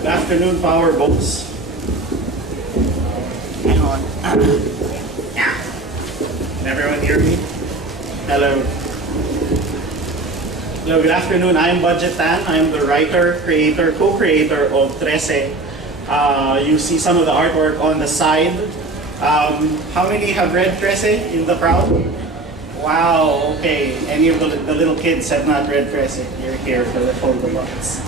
Good afternoon, Powerbooks. Hang on. Can everyone hear me? Hello. Hello, good afternoon. I'm Budjette. I'm the writer, creator, co-creator of Trese. You see some of the artwork on the side. How many have read Trese in the crowd? Wow, okay. Any of the little kids have not read Trese? You're here for the Powerbooks.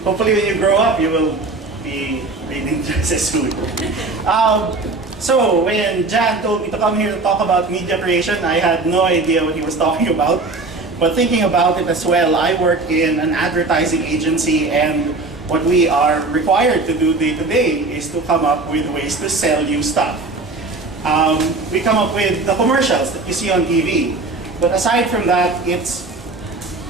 Hopefully when you grow up, you will be reading Trese soon. So when Jan told me to come here to talk about media creation, I had no idea what he was talking about. But thinking about it as well, I work in an advertising agency, and what we are required to do day to day is to come up with ways to sell you stuff. We come up with the commercials that you see on TV. But aside from that,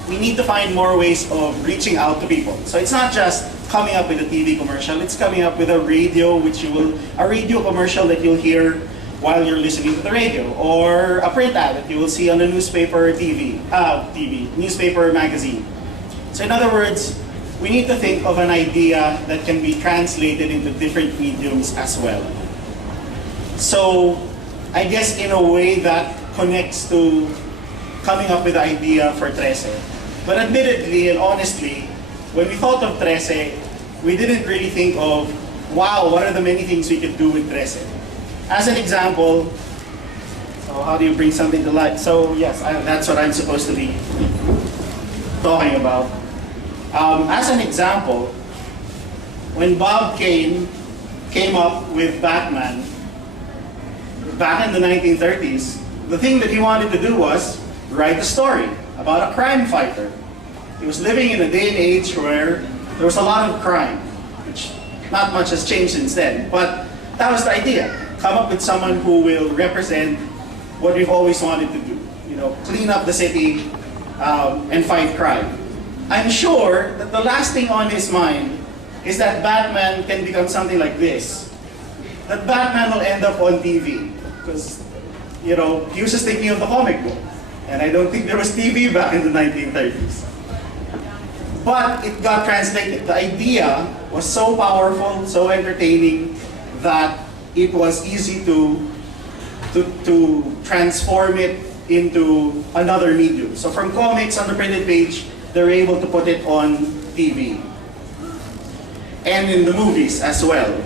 we need to find more ways of reaching out to people. So it's not just coming up with a TV commercial, it's coming up with a radio commercial that you'll hear while you're listening to the radio, or a print ad that you will see on a newspaper or newspaper or magazine. So in other words, we need to think of an idea that can be translated into different mediums as well. So I guess in a way that connects to coming up with the idea for Trese. But admittedly and honestly, when we thought of Trese, we didn't really think of, wow, what are the many things we could do with Trese? As an example, so how do you bring something to life? So yes, that's what I'm supposed to be talking about. As an example, when Bob Kane came up with Batman back in the 1930s, the thing that he wanted to do was write a story about a crime fighter. He was living in a day and age where there was a lot of crime, which not much has changed since then, but that was the idea. Come up with someone who will represent what we've always wanted to do. Clean up the city and fight crime. I'm sure that the last thing on his mind is that Batman can become something like this. That Batman will end up on TV. Because, he was just thinking of the comic book. And I don't think there was TV back in the 1930s. But it got translated. The idea was so powerful, so entertaining, that it was easy to transform it into another medium. So from comics on the printed page, they were able to put it on TV. And in the movies as well.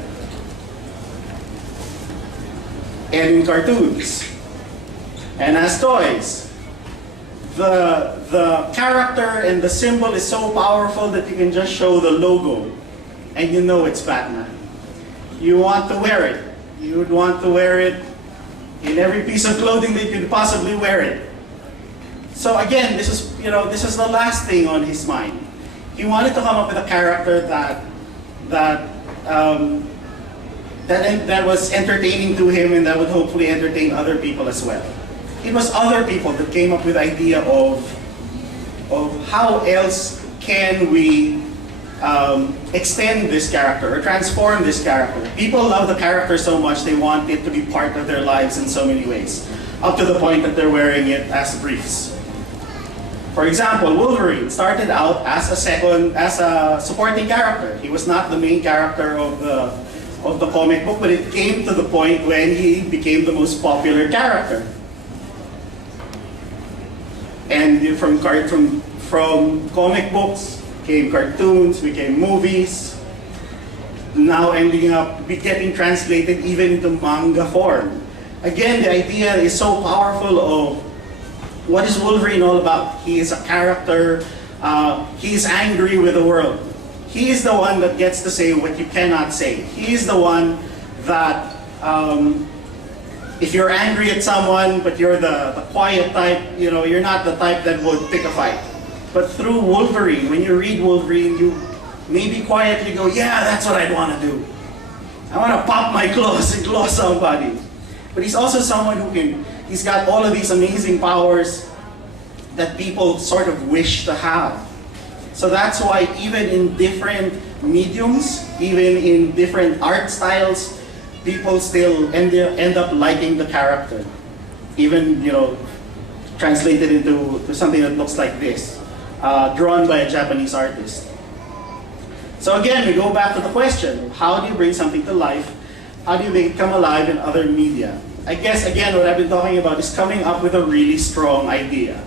And in cartoons. And as toys. The character and the symbol is so powerful that you can just show the logo and you know it's Batman. You want to wear it. You would want to wear it in every piece of clothing that you could possibly wear it. So again, this is the last thing on his mind. He wanted to come up with a character that was entertaining to him and that would hopefully entertain other people as well. It was other people that came up with the idea of how else can we extend this character or transform this character. People love the character so much they want it to be part of their lives in so many ways, up to the point that they're wearing it as briefs. For example, Wolverine started out as a supporting character. He was not the main character of the comic book, but it came to the point when he became the most popular character. And from comic books came cartoons, became movies, now ending up getting translated even into manga form. Again, the idea is so powerful of what is Wolverine all about? He is a character, he's angry with the world. He is the one that gets to say what you cannot say. He is the one that if you're angry at someone, but you're the quiet type, you're not the type that would pick a fight. But through Wolverine, when you read Wolverine, you maybe quietly go, yeah, that's what I'd want to do. I want to pop my claws and claw somebody. But he's also someone he's got all of these amazing powers that people sort of wish to have. So that's why even in different mediums, even in different art styles, people still end up liking the character. Even, translated into something that looks like this, drawn by a Japanese artist. So again, we go back to the question, how do you bring something to life? How do you make it come alive in other media? I guess, again, what I've been talking about is coming up with a really strong idea.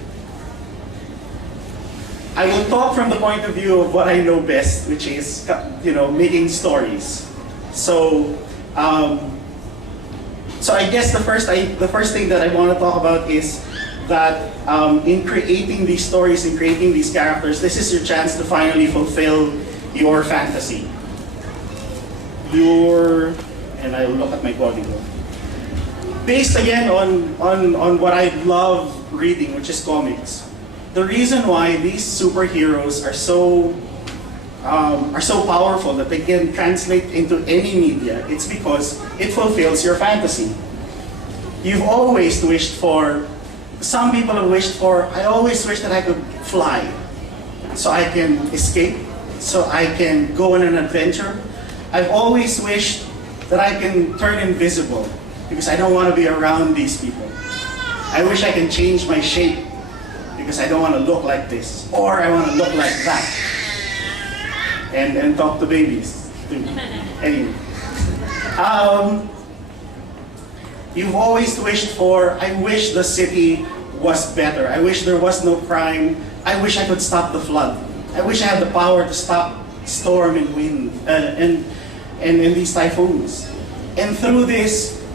I will talk from the point of view of what I know best, which is, making stories. So I guess the first thing that I want to talk about is that in creating these stories, in creating these characters, this is your chance to finally fulfill your fantasy. And I look at my body. Based again on what I love reading, which is comics. The reason why these superheroes are so powerful that they can translate into any media, it's because it fulfills your fantasy. You've always wished for, some people have wished for, I always wish that I could fly so I can escape, so I can go on an adventure. I've always wished that I can turn invisible because I don't want to be around these people. I wish I can change my shape because I don't want to look like this, or I want to look like that. And talk to babies too. Anyway. You've always wished for, I wish the city was better. I wish there was no crime. I wish I could stop the flood. I wish I had the power to stop storm and wind and these typhoons. And through this,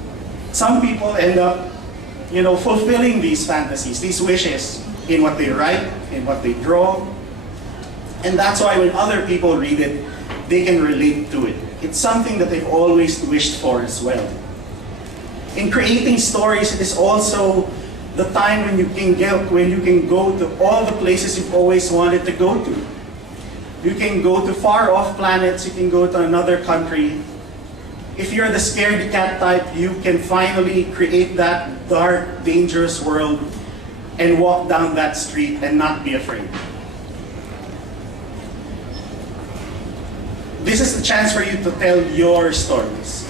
some people end up, fulfilling these fantasies, these wishes in what they write, in what they draw. And that's why when other people read it, they can relate to it. It's something that they've always wished for as well. In creating stories, it is also the time when you can go to all the places you've always wanted to go to. You can go to far off planets, you can go to another country. If you're the scaredy cat type, you can finally create that dark, dangerous world and walk down that street and not be afraid. This is the chance for you to tell your stories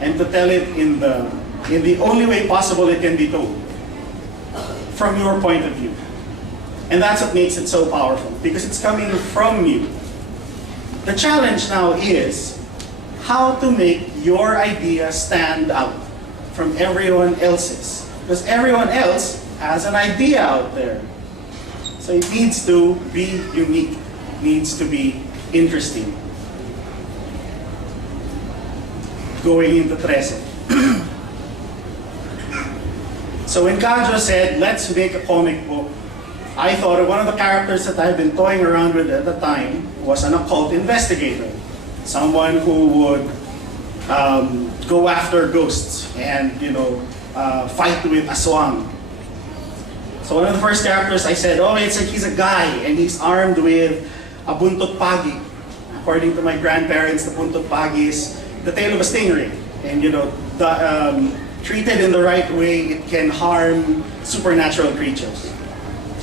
and to tell it in the only way possible it can be told, from your point of view. And that's what makes it so powerful, because it's coming from you. The challenge now is how to make your idea stand out from everyone else's. Because everyone else has an idea out there. So it needs to be unique, needs to be interesting. Going into Trese. So when Kadjo said, let's make a comic book, I thought one of the characters that I've been toying around with at the time was an occult investigator. Someone who would go after ghosts and, fight with aswang. So one of the first characters I said, he's a guy and he's armed with a buntot pagi. According to my grandparents, the buntot pagi is the tail of a stingray. And treated in the right way, it can harm supernatural creatures.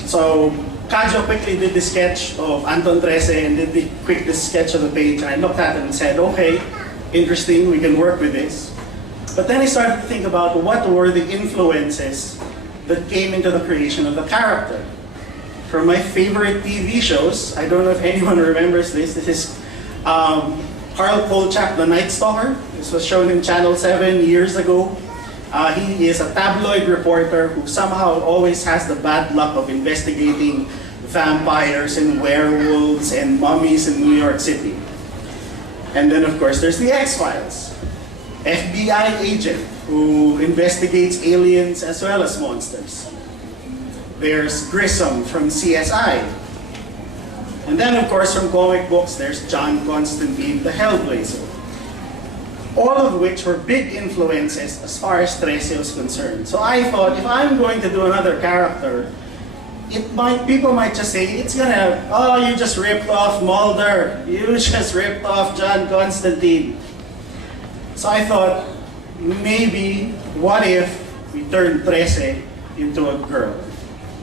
So Kadjo quickly did the sketch of Anton Trese and did the sketch of the page, and I looked at it and said, okay, interesting, we can work with this. But then I started to think about what were the influences that came into the creation of the character. From my favorite TV shows, I don't know if anyone remembers this, this is Carl Kolchak, The Night Stalker. This was shown in Channel 7 years ago. He is a tabloid reporter who somehow always has the bad luck of investigating vampires and werewolves and mummies in New York City. And then of course there's the X-Files. FBI agent who investigates aliens as well as monsters. There's Grissom from CSI. And then of course from comic books, there's John Constantine, the Hellblazer. All of which were big influences as far as Trese was concerned. So I thought, if I'm going to do another character, people might just say, it's gonna, you just ripped off Mulder, you just ripped off John Constantine. So I thought, maybe, what if we turn Trese into a girl?